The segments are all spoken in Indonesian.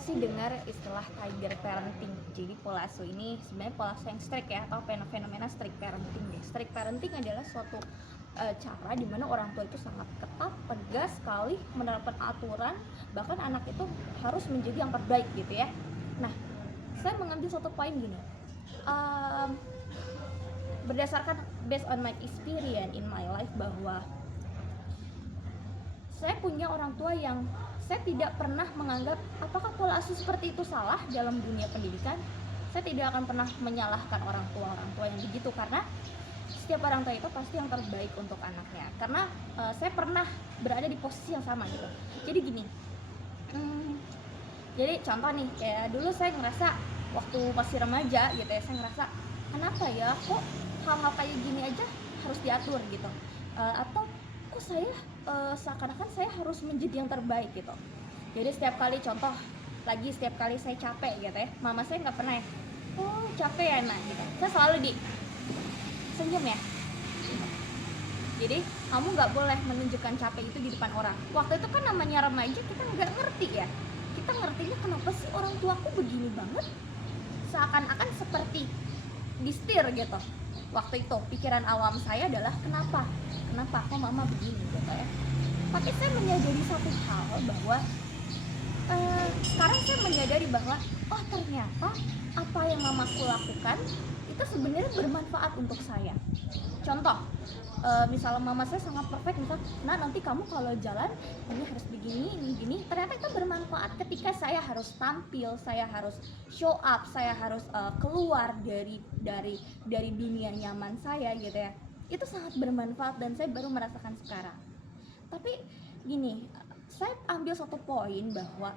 nggak sih dengar istilah tiger parenting? Jadi pola asuh ini sebenarnya pola asuh yang strict ya, atau fenomena strict parenting deh. Strict parenting adalah suatu cara di mana orang tua itu sangat ketat, tegas sekali menerapkan aturan, bahkan anak itu harus menjadi yang terbaik gitu ya. Nah, saya mengambil satu poin gini, um, berdasarkan based on my experience in my life, bahwa saya punya orang tua yang saya tidak pernah menganggap apakah pola asuh seperti itu salah dalam dunia pendidikan. Saya tidak akan pernah menyalahkan orang tua yang begitu, karena setiap orang tua itu pasti yang terbaik untuk anaknya. Karena saya pernah berada di posisi yang sama gitu. Jadi gini, jadi contoh nih, kayak dulu saya ngerasa waktu masih remaja gitu ya, saya ngerasa kenapa ya kok hal-hal kayak gini aja harus diatur gitu. Atau kok saya seakan-akan saya harus menjadi yang terbaik gitu. Jadi setiap kali setiap kali saya capek gitu ya, mama saya nggak pernah oh capek ya nak gitu, saya selalu di senyum ya. Jadi kamu nggak boleh menunjukkan capek itu di depan orang. Waktu itu kan namanya remaja, kita nggak ngerti ya, kita ngertinya kenapa sih orang tuaku begini banget, seakan-akan seperti disetir gitu. Waktu itu pikiran awam saya adalah kenapa kok mama begini gitu ya. Tapi saya menyadari satu hal bahwa sekarang saya menyadari bahwa oh ternyata apa yang mamaku lakukan itu sebenarnya bermanfaat untuk saya. Contoh, misalnya mama saya sangat perfect, misal nah nanti kamu kalau jalan ini harus begini, ini gini. Ternyata itu bermanfaat ketika saya harus tampil, saya harus show up, saya harus keluar dari dunia nyaman saya gitu ya. Itu sangat bermanfaat dan saya baru merasakan sekarang. Tapi gini, saya ambil satu poin bahwa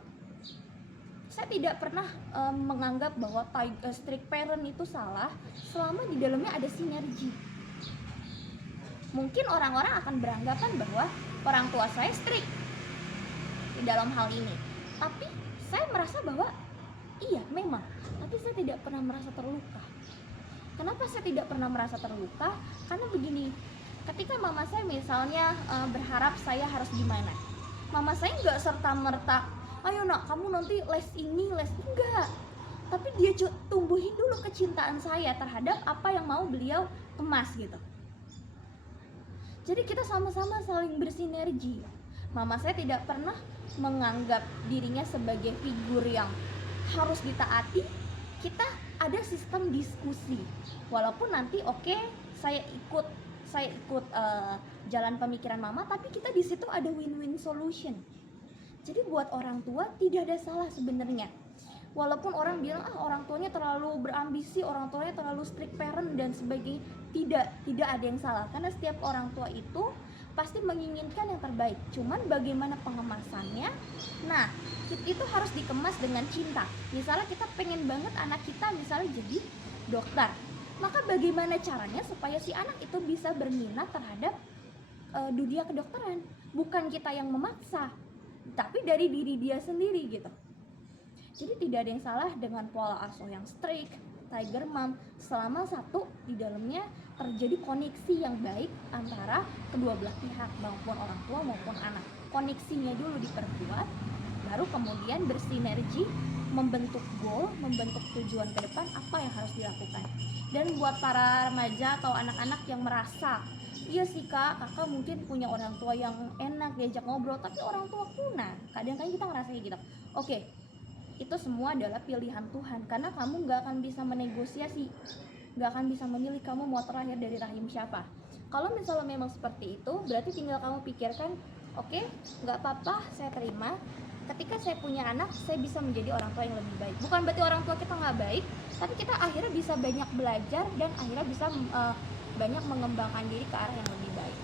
saya tidak pernah menganggap bahwa strict parent itu salah selama di dalamnya ada sinergi. Mungkin orang-orang akan beranggapan bahwa orang tua saya strict di dalam hal ini, tapi saya merasa bahwa iya memang, tapi saya tidak pernah merasa terluka. Kenapa saya tidak pernah merasa terluka? Karena begini, ketika mama saya misalnya berharap saya harus gimana, mama saya nggak serta-merta ayo nak kamu nanti les ini les enggak, tapi dia tumbuhin dulu kecintaan saya terhadap apa yang mau beliau kemas gitu. Jadi kita sama-sama saling bersinergi. Mama saya tidak pernah menganggap dirinya sebagai figur yang harus ditaati. Kita ada sistem diskusi, walaupun nanti saya ikut jalan pemikiran mama, tapi kita di situ ada win-win solution. Jadi buat orang tua tidak ada salah sebenarnya. Walaupun orang bilang orang tuanya terlalu berambisi, orang tuanya terlalu strict parent dan sebagainya, tidak ada yang salah, karena setiap orang tua itu pasti menginginkan yang terbaik. Cuman bagaimana pengemasannya? Nah, itu harus dikemas dengan cinta. Misalnya kita pengen banget anak kita misalnya jadi dokter, maka bagaimana caranya supaya si anak itu bisa berminat terhadap dunia kedokteran? Bukan kita yang memaksa, tapi dari diri dia sendiri gitu. Jadi tidak ada yang salah dengan pola asuh yang strict, tiger mom, selama satu di dalamnya terjadi koneksi yang baik antara kedua belah pihak, maupun orang tua maupun anak. Koneksinya dulu diperkuat, baru kemudian bersinergi membentuk goal, membentuk tujuan ke depan apa yang harus dilakukan. Dan buat para remaja atau anak-anak yang merasa iya sih kakak mungkin punya orang tua yang enak diajak ngobrol, tapi orang tua kuna, kadang-kadang kita ngerasa kayak gitu. Oke, itu semua adalah pilihan Tuhan, karena kamu gak akan bisa menegosiasi, gak akan bisa memilih kamu mau terlahir dari rahim siapa. Kalau misalnya memang seperti itu, berarti tinggal kamu pikirkan, oke, gak apa-apa, saya terima. Ketika saya punya anak, saya bisa menjadi orang tua yang lebih baik. Bukan berarti orang tua kita gak baik, tapi kita akhirnya bisa banyak belajar dan akhirnya bisa banyak mengembangkan diri ke arah yang lebih baik.